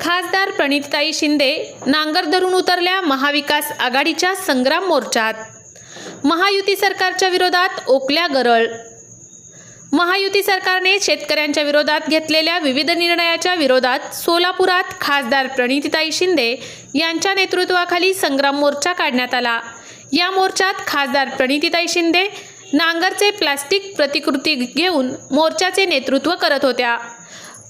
खासदार प्रणितताई शिंदे नांगर धरून उतरल्या महाविकास आघाडीच्या संग्राम मोर्चात. महायुती सरकारच्या विरोधात ओकल्या गरळ. महायुती सरकारने शेतकऱ्यांच्या विरोधात घेतलेल्या विविध निर्णयाच्या विरोधात सोलापुरात खासदार प्रणितीताई शिंदे यांच्या नेतृत्वाखाली संग्राम मोर्चा काढण्यात आला. या मोर्चात खासदार प्रणितीताई शिंदे नांगरचे प्लास्टिक प्रतिकृती घेऊन मोर्चाचे नेतृत्व करत होत्या.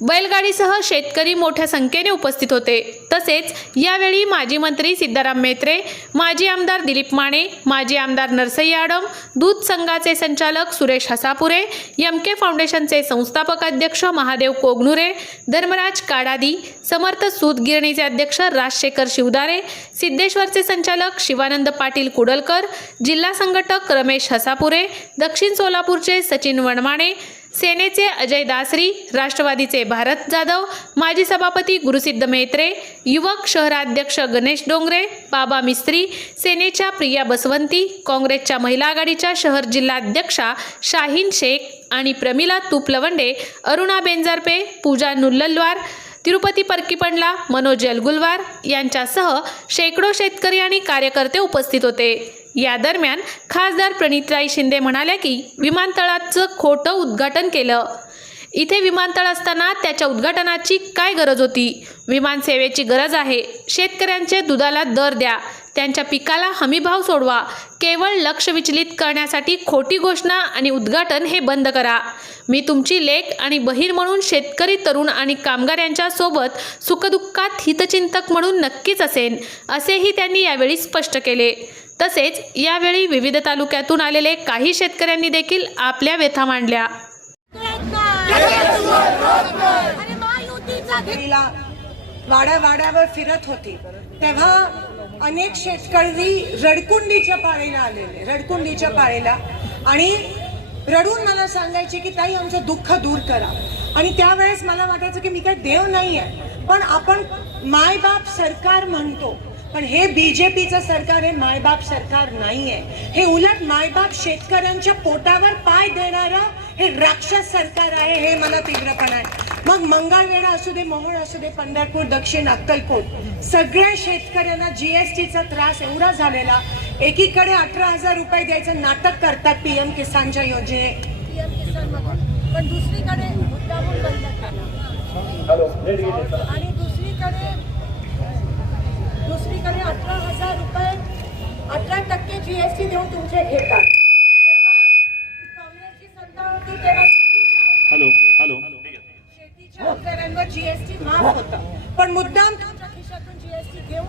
बैलगाडीसह शेतकरी मोठ्या संख्येने उपस्थित होते. तसेच यावेळी माजी मंत्री सिद्धाराम मेत्रे माजी आमदार दिलीप माने माजी आमदार नरसई आडम दूध संघाचे संचालक सुरेश हसापुरे एम के फाउंडेशनचे संस्थापक अध्यक्ष महादेव कोगनुरे धर्मराज काडादी समर्थ सूत गिरणीचे अध्यक्ष राजशेखर शिवदारे सिद्धेश्वरचे संचालक शिवानंद पाटील कुडलकर जिल्हा संघटक रमेश हसापुरे दक्षिण सोलापूरचे सचिन वणमाणे सेनेचे अजय दासरी राष्ट्रवादीचे भारत जाधव माजी सभापती गुरुसिद्ध मेत्रे युवक शहराध्यक्ष गणेश डोंगरे बाबा मिस्त्री सेनेच्या प्रिया बसवंती काँग्रेसच्या महिला आघाडीच्या शहर जिल्हाध्यक्षा शाहीन शेख आणि प्रमिला तुपलवंडे अरुणा बेंजारपे पूजा नुल्ललवार तिरुपती परकीपंडला मनोज यलगुलवार यांच्यासह शेकडो शेतकरी आणि कार्यकर्ते उपस्थित होते. या दरम्यान खासदार प्रणितराई शिंदे म्हणाल्या की विमानतळाचं खोटं उद्घाटन केलं. इथे विमानतळ असताना त्याच्या उद्घाटनाची काय गरज होती? विमानसेवेची गरज आहे. शेतकऱ्यांचे दुधाला दर द्या. त्यांच्या पिकाला हमीभाव सोडवा. केवळ लक्ष विचलित करण्यासाठी खोटी घोषणा आणि उद्घाटन हे बंद करा. मी तुमची लेख आणि बहीण म्हणून शेतकरी तरुण आणि कामगार यांच्या सोबत सुखदुःखात हितचिंतक म्हणून नक्कीच असेन असेही त्यांनी यावेळी स्पष्ट केले. तसेच यावेळी विविध तालुक्यातून आलेले काही शेतकऱ्यांनी देखील आपल्या व्यथा मांडल्या. वाड्या वाड्यावर फिरत होती. तेव्हा अनेक शेतकरी रडकुंडीच्या पाळीला आलेले रडकुंडीच्या पाळीला. आणि रडून मला सांगायचे की ताई आमचं दुःख दूर करा. आणि त्यावेळेस मला वाटायचं की मी काय देव नाही आहे पण आपण मायबाप सरकार म्हणतो पण हे बीजेपीचं सरकार हे मायबाप सरकार नाही आहे हे उलट मायबाप शेतकऱ्यांच्या पोटावर पाय देणारं हे राक्षस सरकार आहे हे मला तीव्रपणा आहे मग मंगळवेढा असू दे मोहोळ असू दे पंढरपूर दक्षिण अक्कलकोट सगळ्या शेतकऱ्यांना जीएसटीचा त्रास एवढा झालेला एकीकडे अठरा हजार रुपये द्यायचं नाटक करतात पीएम किसानच्या योजने. पण दुसरीकडे आणि दुसरीकडे दुसरीकडे अठरा हजार रुपये अठरा टक्के जीएसटी देऊन तुमचे घेतात जेव्हा काँग्रेसची सत्ता होती तेव्हा शेतीच्या हॅलो हॅलो शेतीच्या जीएसटी माफ होता. पण मुद्दाम तुमच्या खिशातून जीएसटी घेऊन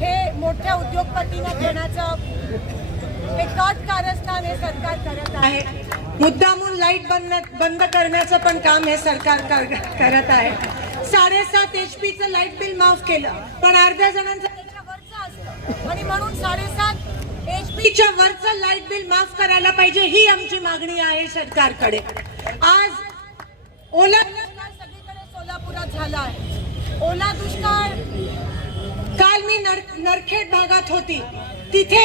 हे मोठ्या उद्योगपतींना देण्याचं हे कट कारस्थान हे सरकार करत आहे. मुद्दामून लाइट बंद बंद करण्याचं पण काम हे सरकार करत आहे. साडेसात एच पीचं लाइट बिल माफ केलं पण अर्ध्या जणांचं त्याच्या असतं आणि म्हणून साडेसात एच पी च्या वरचं लाइट बिल माफ करायला पाहिजे ही आमची मागणी आहे सरकारकडे. आज ओला सोलापुरात झाला आहे ओला दुष्काळ. काल मी नर- नरखेड भागात होती. तिथे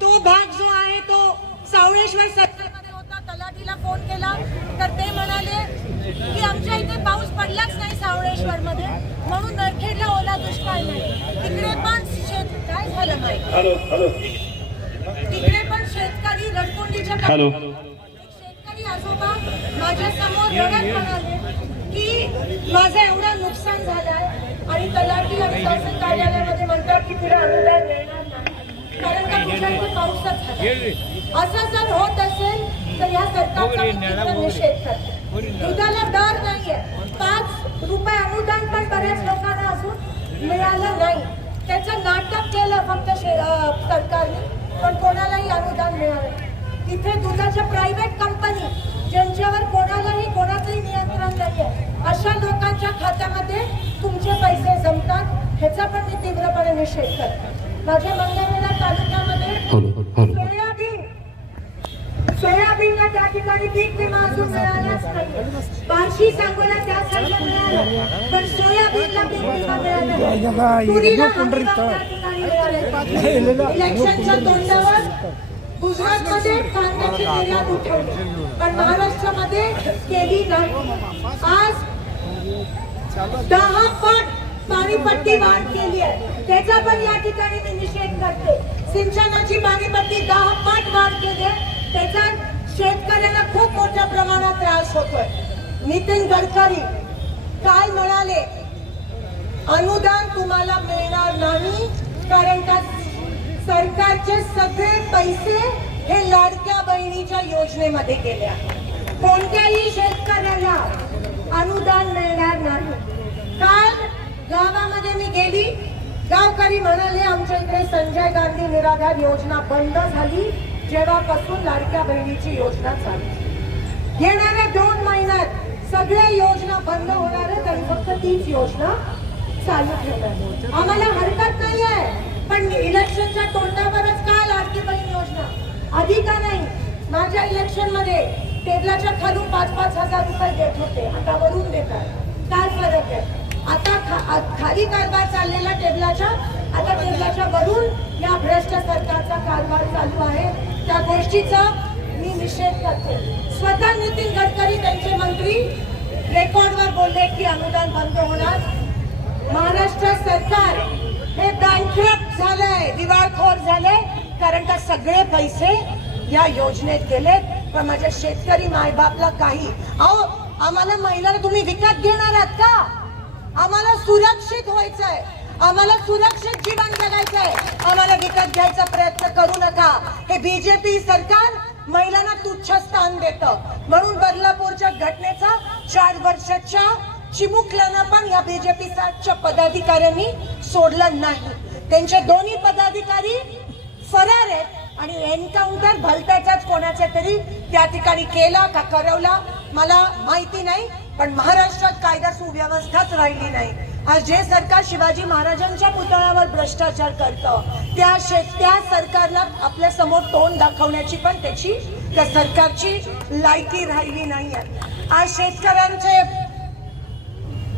तो भाग जो आहे तो सावळेश्वर सर सरकारमध्ये होता. तलाठीला फोन केला. तर ते म्हणाले की आमच्या इथे पाऊस पडलाच नाही सावळेश्वर मध्ये म्हणून नरखेडला ओला दुष्काळ नाही. तिकडे पण शेत काय झालं हॅलो तिकडे पण शेतकरी रडकुंडीच्या शेतकरी आजोबा माझ्यासमोर रडत म्हणाले की माझं एवढं नुकसान झालंय आणि तलाठी आणि तहसील कार्यालयामध्ये म्हणतात की तुला अनुदान मिळणार नाही. कारण का तुझ्या इथे पाऊसच झाला. असं जर होत असेल तर या सरकारचा निषेध करते. दुधाला दर नाहीये. पाच रुपये अनुदान पण बऱ्याच लोकांना अजून मिळालं नाही. त्याचं नाटक केलं फक्त सरकारने पण कोणालाही अनुदान मिळालं तिथे दुधाच्या प्रायव्हेट कंपनी ज्यांच्यावर कोणालाही कोणाचंही नियंत्रण नाहीये अशा लोकांच्या खात्यामध्ये तुमचे पैसे जमतात ह्याचा पण मी तीव्रपणे निषेध करते माझ्या मंगळवेढा तालुक्यामध्ये सोयाबीन सोयाबीनला त्या ठिकाणी पीक विमा अजून मिळालाच नाही बार्शी सांगोला त्या साईडला मिळाला पण सोयाबीनला पीक विमा मिळाला नाही. तुरीला हमी भाव त्या ठिकाणी मिळाला नाही. इलेक्शनच्या तोंडावर गुजरातमध्ये कांद्याची निर्यात उठवली. पण महाराष्ट्रामध्ये केली नाही. आज दहा पट पाणीपट्टी वाढ केली आहे. त्याचा पण या ठिकाणी मी निषेध करते. सिंचनाची पाणीपट्टी दहा पट वाढ केली आहे. त्याचा शेतकऱ्यांना खूप मोठ्या प्रमाणात त्रास होतोय. नितीन गडकरी काय म्हणाले? अनुदान तुम्हाला मिळणार नाही कारण का सरकारचे सगळे पैसे हे लाडक्या बहिणीच्या योजनेमध्ये गेले आहेत. कोणत्याही शेतकऱ्याला अनुदान मिळणार नाही. काल गावामध्ये मी गेली. गावकरी म्हणाले आमच्या इकडे संजय गांधी निराधार योजना बंद झाली. जेव्हापासून लाडक्या बहिणीची योजना चालू येणाऱ्या दोन महिन्यात सगळ्या योजना बंद होणार आहेत आणि फक्त तीच योजना चालू ठेवणार आम्हाला हरकत नाही आहे पण इलेक्शनच्या तोंडावरच का लाडकी बहीण योजना? आधी का नाही? माझ्या इलेक्शनमध्ये टेबलाच्या खालून पाच पाच हजार रुपये देत होते. आता वरून देतात काय फरक आहे? आता खा- खाली कारभार चाललेला टेबलाच्या आता टेबलाच्या वरून या भ्रष्ट सरकारचा कारभार चालू आहे. त्या गोष्टीचा मी निषेध करते. स्वतः नितीन गडकरी त्यांचे मंत्री रेकॉर्डवर बोलले की अनुदान बंद होणार. महाराष्ट्र सरकार हे बँकरप्ट झालंय दिवाळखोर झाले कारण का सगळे पैसे या योजनेत गेले पण माझ्या शेतकरी मायबापला काही. अहो आम्हाला महिलांना तुम्ही विकत घेणार आहात का? आम्हाला सुरक्षित व्हायचंय. आम्हाला सुरक्षित जीवन जगायचंय. आम्हाला विकत घ्यायचा प्रयत्न करू नका. हे बीजेपी सरकार महिलांना तुच्छ स्थान देतं. म्हणून बदलापूरच्या घटनेचा चार वर्षाच्या चिमुकल्यानं पण या बीजेपीच्या पदाधिकाऱ्यांनी सोडलं नाही. त्यांचे दोन्ही पदाधिकारी फरार आहेत आणि एन्काउंटर भलत्याचाच कोणाच्या तरी त्या ठिकाणी केला का करवला मला माहिती नाही पण महाराष्ट्रात कायदा सुव्यवस्थाच राहिली नाही. आज जे सरकार शिवाजी महाराजांच्या पुतळ्यावर भ्रष्टाचार करतं त्या शे त्या सरकारला आपल्यासमोर तोंड दाखवण्याची पण त्याची त्या सरकारची लायकी राहिली नाही आहे आज शेतकऱ्यांचे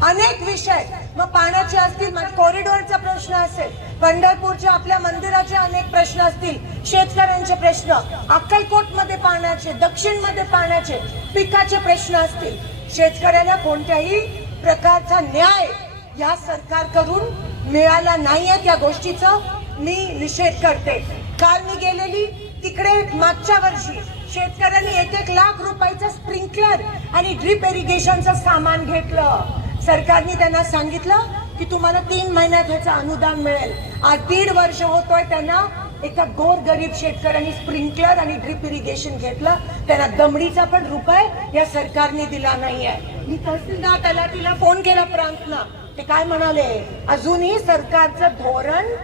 अनेक विषय. मग पाण्याचे असतील मग कॉरिडॉरचा प्रश्न असेल पंढरपूरच्या आपल्या मंदिराचे अनेक प्रश्न असतील शेतकऱ्यांचे प्रश्न अक्कलकोटमध्ये पाण्याचे दक्षिणमध्ये पाण्याचे पिकाचे प्रश्न असतील. शेतकऱ्यांना कोणत्याही प्रकारचा न्याय या सरकारकडून मिळाला नाहीये त्या गोष्टीचा. मी निषेध करते. काल मी गेलेली तिकडे मागच्या वर्षी शेतकऱ्यांनी एक एक लाख रुपयाचं स्प्रिंकलर आणि ड्रीप इरिगेशनचं सामान घेतलं. सरकारने त्यांना सांगितलं की तुम्हाला तीन महिन्यात ह्याचं अनुदान मिळेल. आज दीड वर्ष होतोय त्यांना एका गोर गरीब शेतकऱ्यांनी स्प्रिंकलर आणि ड्रिप इरिगेशन घेतलं. त्यांना दमडीचा पण रुपये या सरकारने दिला नाहीये. मी तहसीलदार त्याला तिला फोन केला प्रांतला ते काय म्हणाले? अजूनही सरकारचं धोरण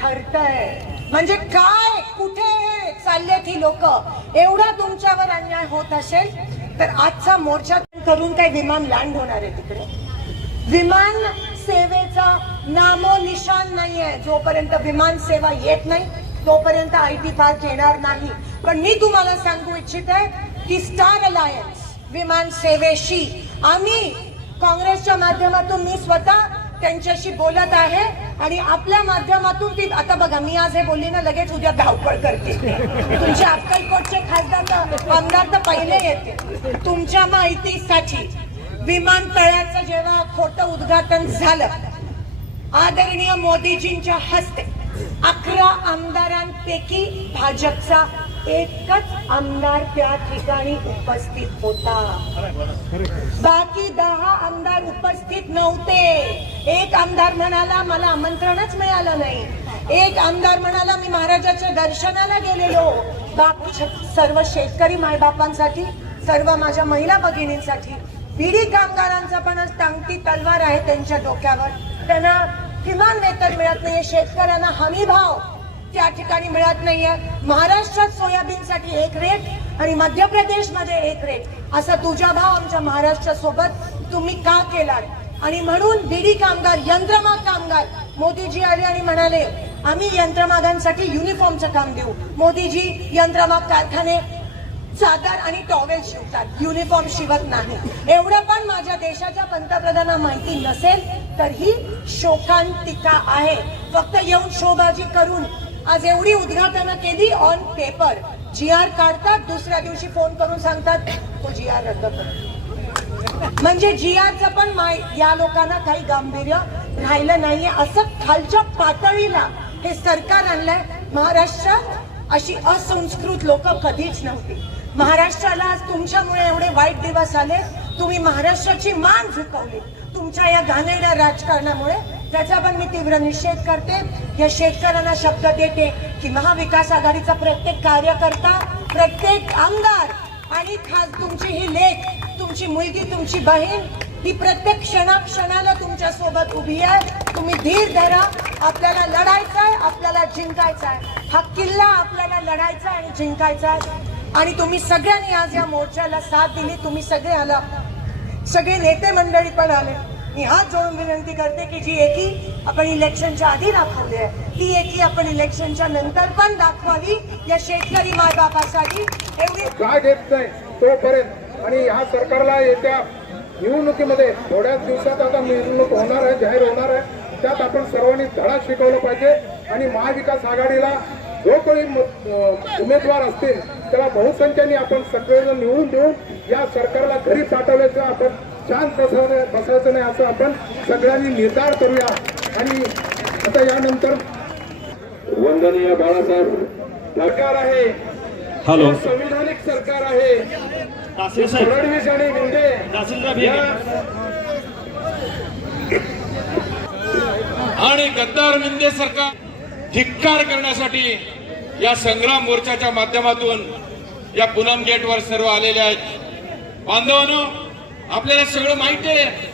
ठरतंय. म्हणजे काय? कुठे चाललेत ही लोक. एवढा तुमच्यावर अन्याय होत असेल तर आजचा मोर्चा करून काय विमान लँड होणार आहे तिकडे. विमान सेवेचा नामो निशान नाहीये. जोपर्यंत विमान सेवा येत नाही तोपर्यंत आय टी पार्क येणार नाही. पण मी तुम्हाला सांगू इच्छित आहे की स्टार अलायन्स विमान सेवेशी आम्ही काँग्रेसच्या माध्यमातून मी स्वतः त्यांच्याशी बोलत आहे आणि आपल्या माध्यमातून ती आता बघा मी आज हे बोलली ना लगेच उद्या धावपळ करते. तुमच्या अक्कलकोटचे खासदार आमदार तर पहिले येते तुमच्या माहितीसाठी विमानतळाचं जेव्हा खोटं उद्घाटन झालं आदरणीय मोदीजींच्या हस्ते अकरा आमदारांपैकी भाजपचा एकच आमदार त्या ठिकाणी उपस्थित होता. बाकी दहा आमदार उपस्थित नव्हते. एक आमदार म्हणाला मला आमंत्रणच मिळालं नाही. एक आमदार म्हणाला मी महाराजाच्या दर्शनाला गेलेलो. बाकी सर्व शेतकरी मायबापांसाठी सर्व माझ्या महिला भगिनींसाठी बीडी कामगारांचा पण आज टांगती तलवार आहे त्यांच्या डोक्यावर. त्यांना किमान वेतन मिळत नाहीये शेतकऱ्यांना हमी भाव त्या ठिकाणी मिळत नाहीये. महाराष्ट्रात सोयाबीनसाठी एक रेट आणि मध्य प्रदेशमध्ये एक रेट असा तुझा भाव आमच्या महाराष्ट्रासोबत तुम्ही का केलात? आणि म्हणून बीडी कामगार यंत्रमाग कामगार मोदीजी आले आणि म्हणाले आम्ही यंत्रमागांसाठी युनिफॉर्मचं काम देऊ. मोदीजी यंत्रमाग कारखाने चादर आणि टॉवेल शिवतात. युनिफॉर्म शिवत नाही. एवढं पण माझ्या देशाच्या पंतप्रधानांना माहिती नसेल तर ही शोकांतिका आहे. फक्त येऊन शोबाजी करून आज एवढी उद्घाटनं केली ऑन पेपर जी आर काढतात दुसऱ्या दिवशी फोन करून सांगतात तो जी आर रद्द कर. म्हणजे जियाचं पण माय या लोकांना काही गांभीर्य राहिलं नाहीये. असं खालच्या पातळीला हे सरकार आणलंय. महाराष्ट्रात अशी असंस्कृत लोक कधीच नव्हती. महाराष्ट्राला आज तुमच्यामुळे एवढे वाईट दिवस आले. तुम्ही महाराष्ट्राची मान झुकवली. तुमच्या या घाणेरड्या राजकारणामुळे त्याचा पण मी तीव्र निषेध करते. या शेतकऱ्यांना शब्द देते की महाविकास आघाडीचा प्रत्येक कार्यकर्ता प्रत्येक आमदार आणि खास तुमची ही लेख तुमची मुलगी तुमची बहीण ही प्रत्येक क्षणाक्षणाला तुमच्यासोबत उभी आहे. तुम्ही धीर धरा. आपल्याला लढायचं आहे आपल्याला जिंकायचं आहे हा किल्ला आपल्याला लढायचा आहे आणि जिंकायचा आहे. आणि तुम्ही सगळ्यांनी आज या मोर्चाला साथ दिली तुम्ही सगळे आला. सगळे नेते मंडळी पण आले. मी हात जोडून विनंती करते की जी एकी आपण इलेक्शनच्या आधी दाखवली आहे ती एकी आपण इलेक्शनच्या नंतर पण दाखवावी या शेतकरी मायबापासाठी. एवढी जाग येत नाही तोपर्यंत. आणि ह्या सरकारला येत्या निवडणुकीमध्ये थोड्याच दिवसात आता निवडणूक होणार आहे जाहीर होणार आहे. त्यात आपण सर्वांनी धडा शिकवला पाहिजे. आणि महाविकास आघाडीला जो कोणी उमेदवार असतील त्याला बहुसंख्येने आपण सगळेजण निवडून देऊन या सरकारला घरी पाठवल्याचं आपण शांत बसायचं बसायचं नाही असं आपण सगळ्यांनी निर्धार करूया. आणि आता यानंतर वंदनीय बाळासाहेब सरकार आहे. हॅलो. संविधानिक सरकार आहे. फडणवीस आणि मुंडे आणि गद्दार मिंदे सरकार धिक्कार करण्यासाठी या संग्राम मोर्चाच्या माध्यमातून या पूनम गेटवर सर्व आलेले आहेत. बांधवांनो आपल्याला सगळं माहिती आहे.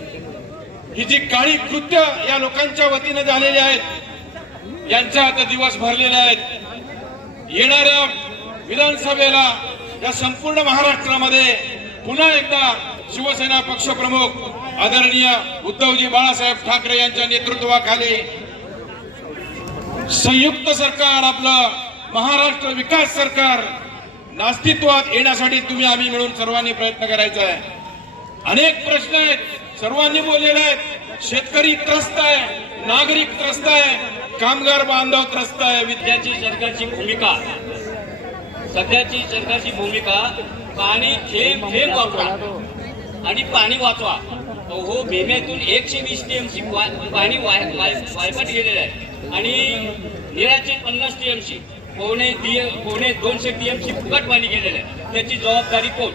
ही जी काळी कृत्य या लोकांच्या वतीने झालेली आहेत यांच्या आता दिवस भरलेले आहेत येणाऱ्या विधानसभेला या संपूर्ण महाराष्ट्रामध्ये पुन्हा एकदा शिवसेना पक्षप्रमुख आदरणीय उद्धवजी बाळासाहेब ठाकरे यांच्या नेतृत्वाखाली संयुक्त सरकार आपलं महाराष्ट्र विकास सरकार नास्तित्वात येण्यासाठी तुम्ही आम्ही मिळून सर्वांनी प्रयत्न करायचा आहे. अनेक प्रश्न आहेत. सर्वांनी बोललेले आहेत. शेतकरी त्रस्त आहे. नागरिक त्रस्त आहे. कामगार बांधव त्रस्त आहे. विद्याची सरकारची भूमिका. सध्याची सरकारची भूमिका पाणी थेंब थेंब वापरा आणि पाणी वाचवा. हो भीमेतून एकशे वीस टीएमसी पाणी वायपट गेलेलं आहे. आणि निराचे पन्नास टीएमसी. पोणे दी- पोणे दोनशे टीएमसी फुकट पाणी गेलेलं आहे. त्याची जबाबदारी कोण?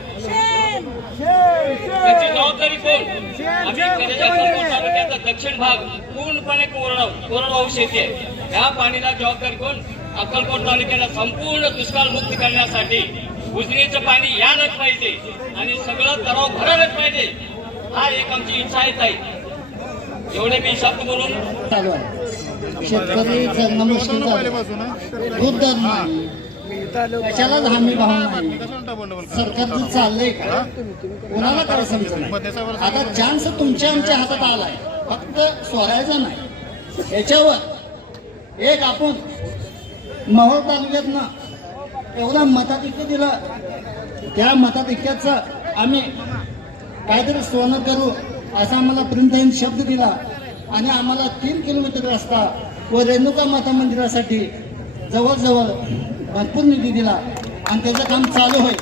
त्याची जबाबदारी कोण? आम्ही तालुक्याचा दक्षिण भाग पूर्णपणे कोरडा कोरडवाहू शेती आहे. ह्या पाणीला जबाबदारी कोण? अक्कलकोट तालुक्याला संपूर्ण दुष्काळ मुक्त करण्यासाठी उजनीचं पाणी यायलाच पाहिजे आणि सगळं तलाव भरायलाच पाहिजे. हा एक आमची इच्छा आहे ताई. एवढे मी शब्द बोलून चालू आहे. शेतकरी त्यांना मुश्किल झालं. दूध दर कशालाच हमी भाव नाही. सरकारचं चाललंय का? कोणाला काय समजलं आता चान्स तुमच्या आमच्या हातात आलाय. फक्त स्वरायचा नाही. याच्यावर एक आपण मोहोळ तालुक्यात ना एवढा मताधिक्य दिलं. त्या मताधिक्याचं आम्ही काहीतरी सोनं करू असा आम्हाला प्रिंटाईन शब्द दिला. आणि आम्हाला तीन किलोमीटर रस्ता व रेणुका माता मंदिरासाठी जवळजवळ भरपूर निधी दिला आणि त्याचं काम चालू होईल.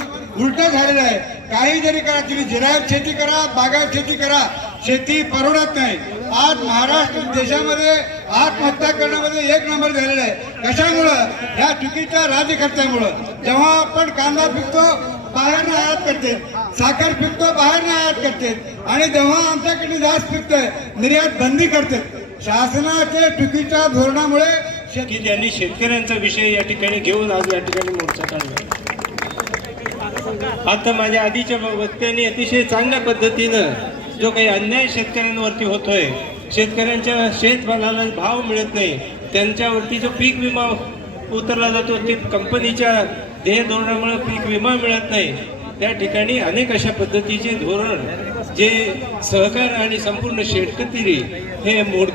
उलट झालेलं आहे. काही जरी करा तुम्ही जिरायत शेती करा बागायत शेती करा शेती परवडत नाही. आज महाराष्ट्र देशामध्ये आत्महत्या करण्यामध्ये एक नंबर झालेला आहे. कशामुळं? ह्या चुकीच्या खर्चामुळं जेव्हा आपण कांदा पिकतो बाहेर आयात करते. साखर पिकतो बाहेर आयात करते. आणि जेव्हा आमच्याकडे जास्त पिकतोय निर्यात बंदी करते. शासनाच्या चुकीच्या धोरणामुळे की त्यांनी शेतकऱ्यांचा विषय या ठिकाणी घेऊन आज या ठिकाणी मोर्चा काढला. आता माझ्या आधीच्या वक्त्यांनी अतिशय चांगल्या पद्धतीनं जो काही अन्याय शेतकऱ्यांवरती होतोय शेतकऱ्यांच्या शेतमालाला भाव मिळत नाही त्यांच्यावरती जो पीक विमा उतरला जातो ते कंपनीच्या ध्येय धोरणामुळे पीक विमा मिळत नाही त्या ठिकाणी अनेक अशा पद्धतीचे धोरण जे सहकार आणि संपूर्ण शेतकरी हे मोड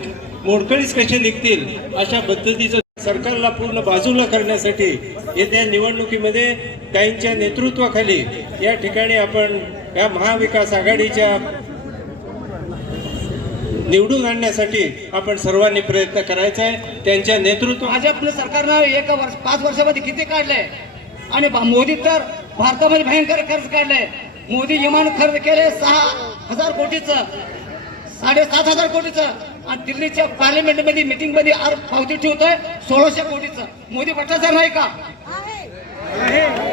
मोडकळीस कसे निघतील अशा पद्धतीचं सरकारला पूर्ण बाजूला करण्यासाठी येत्या निवडणुकीमध्ये त्यांच्या नेतृत्वाखाली या ठिकाणी आपण या महाविकास आघाडीच्या निवडून आणण्यासाठी आपण सर्वांनी प्रयत्न करायचा आहे. त्यांच्या नेतृत्व भाजपने सरकारनं एक वर्ष पाच वर्षामध्ये किती काढले? आणि मोदी तर भारतामध्ये भयंकर खर्च काढले. मोदी विमान खर्च केले सहा हजार कोटीचं साडेसात हजार कोटीचं. आणि दिल्लीच्या पार्लमेंटमध्ये मिटिंगमध्ये अर्ज पावती ठेवतोय सोळाशे कोटीचं. मोदी भ्रष्टाचार नाही का?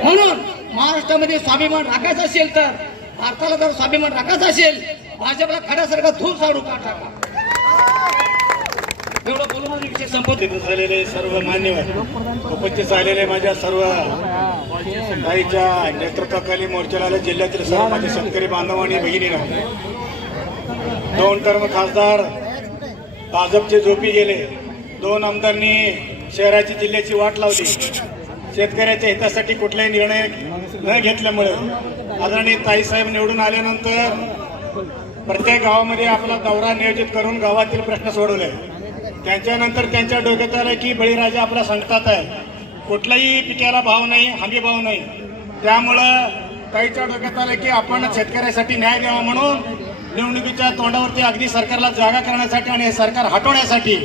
म्हणून महाराष्ट्रामध्ये स्वाभिमान राखायचा असेल तर भारताला जर स्वाभिमान राखायचा असेल भाजपला खड्यासारखा धूळ साडू का टाका? एवढं बोलून विषय उपस्थित झालेले सर्व मान्यवर उपस्थित झालेले माझ्या सर्व ताईच्या नेतृत्वाखाली मोर्चाला आले. जिल्ह्यातील सर्व माझे शेतकरी बांधव आणि भगिनीला दोन टर्म खासदार भाजपचे झोपी गेले. दोन आमदारांनी शहराची जिल्ह्याची वाट लावली. शेतकऱ्याच्या हितासाठी कुठलाही निर्णय न घेतल्यामुळे आदरणीय ताईसाहेब निवडून आल्यानंतर प्रत्येक गावामध्ये आपला दौरा नियोजित करून गावातील प्रश्न सोडवले. त्यांच्यानंतर त्यांच्या डोक्यात आलं की बळीराजा आपला संकटात आहे. कुठलाही पिकाला भाव नाही हमी भाव नाही. त्यामुळं ताईच्या डोक्यात आलं की आपण शेतकऱ्यासाठी न्याय द्यावा म्हणून निवडणुकीच्या तोंडावरती अगदी सरकारला जागा करण्यासाठी आणि हे सरकार हटवण्यासाठी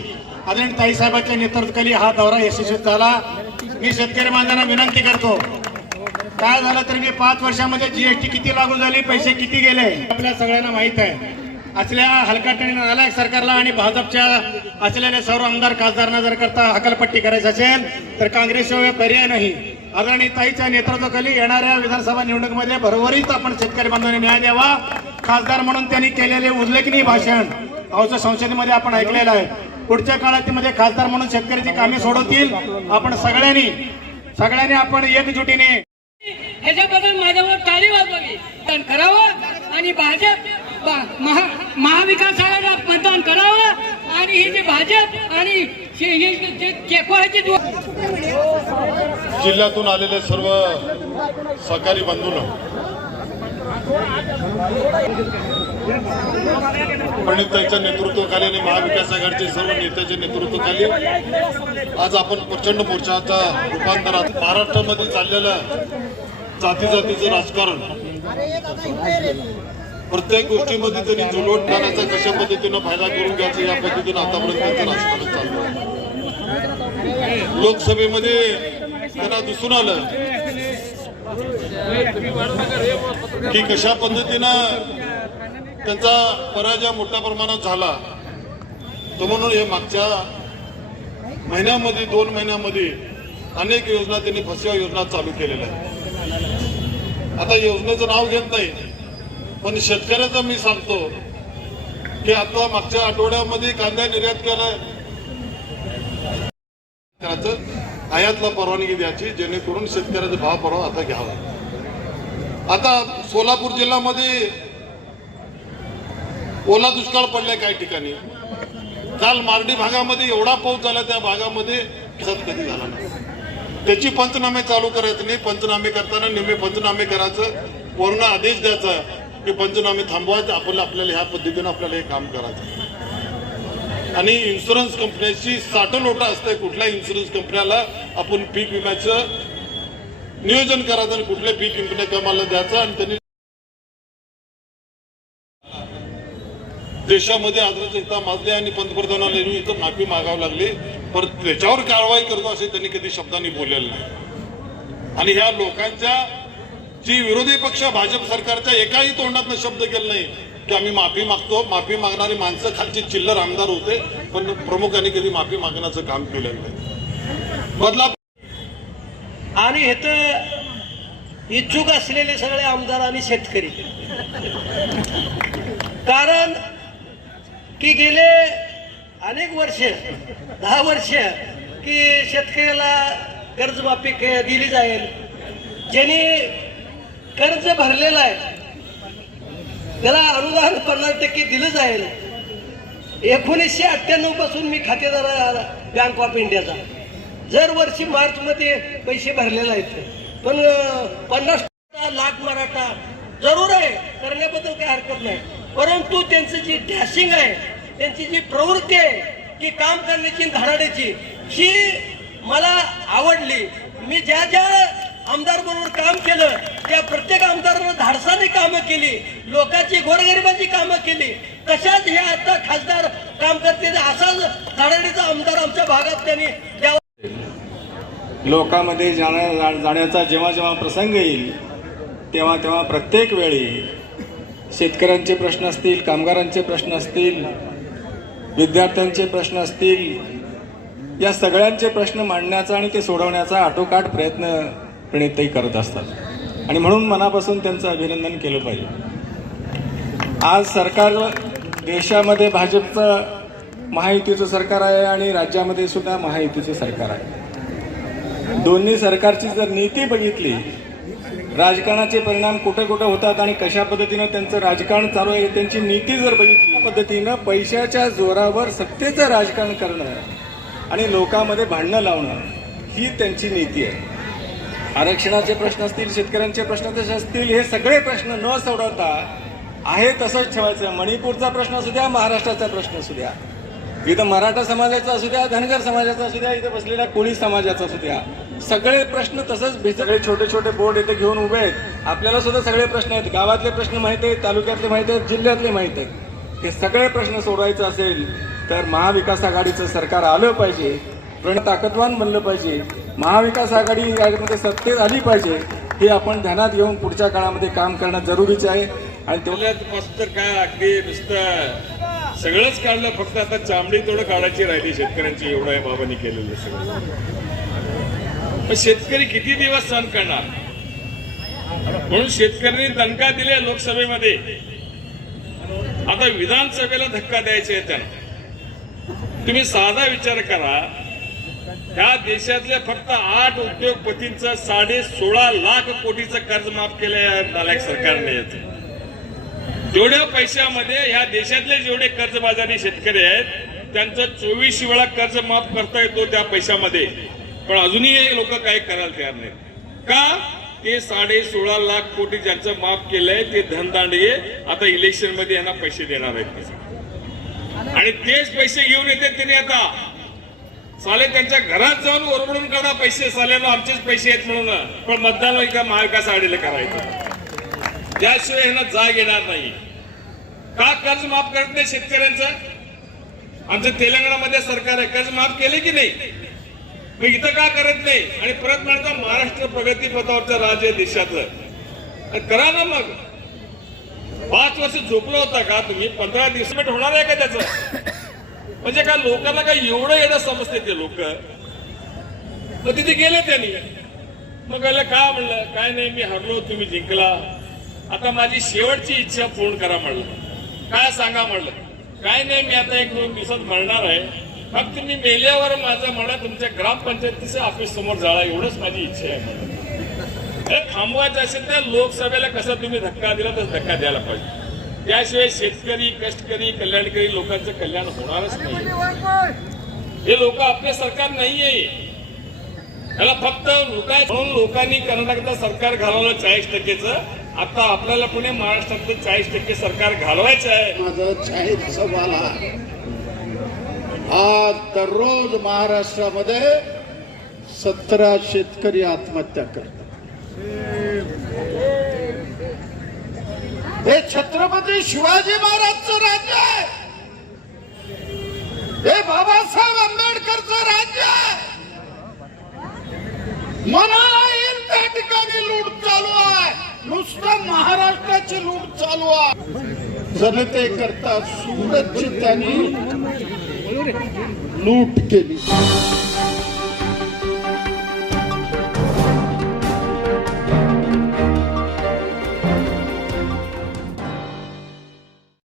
आदरणीय ताईसाहेबांच्या नेतृत्वाखाली हा दौरा यशस्वी झाला. मी शेतकरी बांधवांना विनंती करतो काय झालं तर मी पाच वर्षामध्ये जीएसटी किती लागू झाली पैसे किती गेले आपल्या सगळ्यांना माहीत आहे. असल्या हलकट नालायक सरकारला आणि भाजपच्या असलेल्या सर्व आमदार खासदारांना जर करता हकलपट्टी करायची असेल तर काँग्रेसशिवाय पर्याय नाही. आदरणीय ताईच्या नेतृत्वाखाली येणाऱ्या विधानसभा निवडणुकीमध्ये भरभरीत आपण शेतकरी बांधवांनी न्याय द्यावा. खासदार म्हणून त्यांनी केलेले उल्लेखनीय भाषण अवचं संसदेमध्ये आपण ऐकलेलं आहे. पुढच्या काळातीमध्ये खासदार म्हणून शेतकऱ्याची कामे सोडवतील. आपण सगळ्यांनी सगळ्यांनी आपण एकजुटीने ह्याच्याबद्दल माझ्यावर टाळी वाजवावी. करावं आणि भाजप महा महाविकास आघाडीला मतदान करावं आणि ही जी भाजप आणि हे- जे जिल्ह्यातून आलेले सर्व सहकारी बंधून. पंडितांच्या नेतृत्वाखाली आणि महाविकास आघाडीचे सर्व नेत्याच्या नेतृत्वाखाली आज आपण प्रचंड मोर्चाचा रूपांतरात महाराष्ट्रामध्ये चाललेलं जाती जातीचं राजकारण. प्रत्येक गोष्टीमध्ये त्यांनी जुलवटणाऱ्याचा कशा पद्धतीनं फायदा करून घ्यायचा या पद्धतीनं आतापर्यंत त्यांचं राजकारण चालू आहे. लोकसभेमध्ये त्यांना दिसून आलं की कशा पद्धतीनं त्यांचा पराजय मोठ्या प्रमाणात झाला. तो म्हणून हे मागच्या महिन्यामध्ये दोन महिन्यामध्ये अनेक योजना त्यांनी फसव्या योजना चालू केलेल्या आहेत. आता योजनेचं नाव घेत नाही पण शेतकऱ्याचं मी सांगतो की आता मागच्या आठवड्यामध्ये कांदा निर्यात केलाय. आयातला परवानगी द्यायची जेणेकरून शेतकऱ्याचा भाव परवा आता घ्यावा. आता सोलापूर जिल्ह्यामध्ये ओला दुष्काळ पडलाय काही ठिकाणी. काल मार्डी भागामध्ये एवढा पाऊस झाला त्या भागामध्ये खत कधी झाला नाही. त्याची पंचनामे चालू करायचे नाही. पंचनामे करताना नेहमी पंचनामे करायचं पूर्ण आदेश द्यायचा. की पंचनामे थांबवायचे आपण आपल्याला ह्या पद्धतीनं आपल्याला हे काम करायचं. आणि इन्शुरन्स कंपन्याची साठलोटा असते कुठल्या इन्शुरन्स कंपन्याला आपण पीक विम्याचं नियोजन करायचं आणि कुठल्या पीक विम्या कमाला द्यायचं आणि त्यांनी देशामध्ये आदरचेता माजली आणि पंतप्रधानाला इथं माफी मागावी लागली. पर त्याच्यावर कारवाई करतो असे त्यांनी कधी शब्दांनी बोललेलं नाही. आणि ह्या लोकांच्या जी विरोधी पक्ष भाजप सरकारच्या एकाही तोंडातनं शब्द केला नाही की आम्ही माफी मागतो. माफी मागणारी माणसं खालची चिल्लर आमदार होते पण प्रमुखांनी कधी माफी मागण्याचं काम केलेलं नाही. बदला आणि हे तर इच्छुक असलेले सगळे आमदार आणि शेतकरी. कारण की गेले अनेक वर्ष दहा वर्ष की शेतकऱ्याला कर्जमाफी दिली जाईल. ज्यांनी कर्ज भरलेलं आहे. त्याला अनुदान पन्नास टक्के दिलं जाईल. एकोणीसशे अठ्ठ्याण्णवपासून मी खातेदार बँक ऑफ इंडियाचा जर वर्षी मार्च मध्ये पैसे भरलेले आहेत. पण पन्नास लाख मराठा जरूर आहे. करण्याबद्दल काही हरकत नाही. परंतु त्यांचं जी डॅशिंग आहे त्यांची जी प्रवृत्ती आहे की काम करण्याची आणि धडाड्याची ही मला आवडली मी ज्या ज्या आमदार बरोबर काम केलं त्या प्रत्येक आमदारानं धाडसाने कामं केली लोकांची गोरगरिबांची कामं केली. तशाच हे आता खासदार काम करते असाच धाडणीचा आमदार आमच्या भागात त्यांनी लोकांमध्ये जाण्या जाण्याचा जेव्हा जेव्हा प्रसंग येईल तेव्हा तेव्हा प्रत्येक वेळी शेतकऱ्यांचे प्रश्न असतील कामगारांचे प्रश्न असतील विद्यार्थ्यांचे प्रश्न असतील या सगळ्यांचे प्रश्न मांडण्याचा आणि ते सोडवण्याचा आटोकाट प्रयत्न प्रणितही करत असतात. आणि म्हणून मनापासून त्यांचं अभिनंदन केलं पाहिजे. आज सरकार देशामध्ये भाजपचं महायुतीचं सरकार आहे आणि राज्यामध्ये सुद्धा महायुतीचं सरकार आहे. दोन्ही सरकारची जर नीती बघितली राजकारणाचे परिणाम कुठे कुठे होतात आणि कशा पद्धतीनं त्यांचं राजकारण चालू आहे त्यांची नीती जर बघितली पद्धतीनं पैशाच्या जोरावर सत्तेचं राजकारण करणं आणि लोकांमध्ये भांडणं लावणं ही त्यांची नीती आहे. आरक्षणाचे प्रश्न असतील शेतकऱ्यांचे प्रश्न तसे असतील हे सगळे प्रश्न न सोडवता आहे तसंच ठेवायचं. मणिपूरचा प्रश्न असू द्या महाराष्ट्राचा प्रश्न असू द्या. इथं मराठा समाजाचा असू द्या धनगर समाजाचा असू द्या इथं बसलेल्या कोळी समाजाचा असू द्या. सगळे प्रश्न तसंच सगळे छोटे छोटे बोर्ड इथे घेऊन उभे आहेत. आपल्याला सुद्धा सगळे प्रश्न आहेत. गावातले प्रश्न माहीत आहेत तालुक्यातले माहीत आहेत जिल्ह्यातले माहीत आहेत. हे सगळे प्रश्न सोडवायचे असेल तर महाविकास आघाडीचं सरकार आलं पाहिजे. पण ताकदवान बनलं पाहिजे. महाविकास आघाडी यामध्ये सत्तेत आली पाहिजे हे आपण ध्यानात घेऊन पुढच्या काळामध्ये काम करणं जरुरीचं आहे. आणि तेवढ्यात मस्त काय अगदी नुसतं सगळंच काढलं फक्त आता चामडी थोडं काढायची राहिली शेतकऱ्यांची एवढं या बाबांनी केलेलं सगळं. मग शेतकरी किती दिवस सहन करणार? म्हणून शेतकऱ्यांनी दणका दिले लोकसभेमध्ये. आता विधानसभेला धक्का द्यायचा आहे त्यांना. तुम्ही साधा विचार करा ह्या देशातल्या फक्त आठ उद्योगपतींचं साडे सोळा लाख कोटीचं कर्ज माफ केलं या नालायक सरकारने. याचं तेवढ्या पैशामध्ये ह्या देशातले जेवढे कर्जबाजारी शेतकरी आहेत त्यांचं चोवीस वेळा कर्ज माफ करता येतो त्या पैशामध्ये. पण अजूनही हे लोक काही करायला तयार नाहीत. का? ते साडे सोळा लाख कोटी ज्यांचं माफ केलंय ते धनदांडगे आता इलेक्शनमध्ये यांना पैसे देणार आहेत. आणि तेच पैसे घेऊन येते त्यांनी आता. साले त्यांच्या घरात जाऊन ओरबडून काढा पैसे साल्यानं आमचेच पैसे आहेत म्हणून. पण मतदान एका महाविकास आघाडीला करायचं? त्याशिवाय ह्यांना जाग येणार नाही. का कर्ज माफ करत नाही शेतकऱ्यांचं? आमचं तेलंगणामध्ये सरकार आहे. कर्ज माफ केले की नाही? मग इथं का करत नाही? आणि परत म्हणता महाराष्ट्र प्रगतीपथावरचं राज्य देशाचं देशातलं. करा ना मग. पाच वर्ष झोपलं होता का तुम्ही? पंधरा दिवस होणार आहे का त्याचं? म्हणजे काय लोकांना काय एवढं येणं समजते ते लोक? मग तिथे गेले त्यांनी. मग म्हणलं का म्हणलं? काय नाही मी हरलो तुम्ही जिंकला. आता माझी शेवटची इच्छा पूर्ण करा म्हणलं. काय सांगा म्हणलं? काय नाही मी आता एक दोन दिवसात मरणार आहे. फक्त मी मेल्यावर माझं म्हणा तुमच्या ग्रामपंचायतीचं ऑफिस समोर जाळा एवढंच माझी इच्छा आहे म्हणलं. थांबवायचं असेल तर लोकसभेला कसा तुम्ही धक्का दिला तर धक्का द्यायला पाहिजे. त्याशिवाय शेतकरी कष्टकरी कल्याणकरी लोकांचं कल्याण होणारच नाही. हे लोक आपल्या सरकार नाहीये. याला फक्त लुटाय म्हणून लोकांनी कर्नाटकात सरकार घालवलं चाळीस टक्केच. आता आपल्याला पुणे महाराष्ट्रातलं चाळीस टक्के सरकार घालवायचं आहे. माझं चाळीस सवाला आज दररोज महाराष्ट्रामध्ये सतरा शेतकरी आत्महत्या करतात. हे छत्रपती शिवाजी महाराजचं राज्य आहे. हे बाबासाहेब आंबेडकरचं राज्य आहे. मनाला येईल त्या ठिकाणी लूट चालू आहे. नुसतं महाराष्ट्राची लूट चालू आहे. जनते करता सुरतची त्यांनी लूट केली.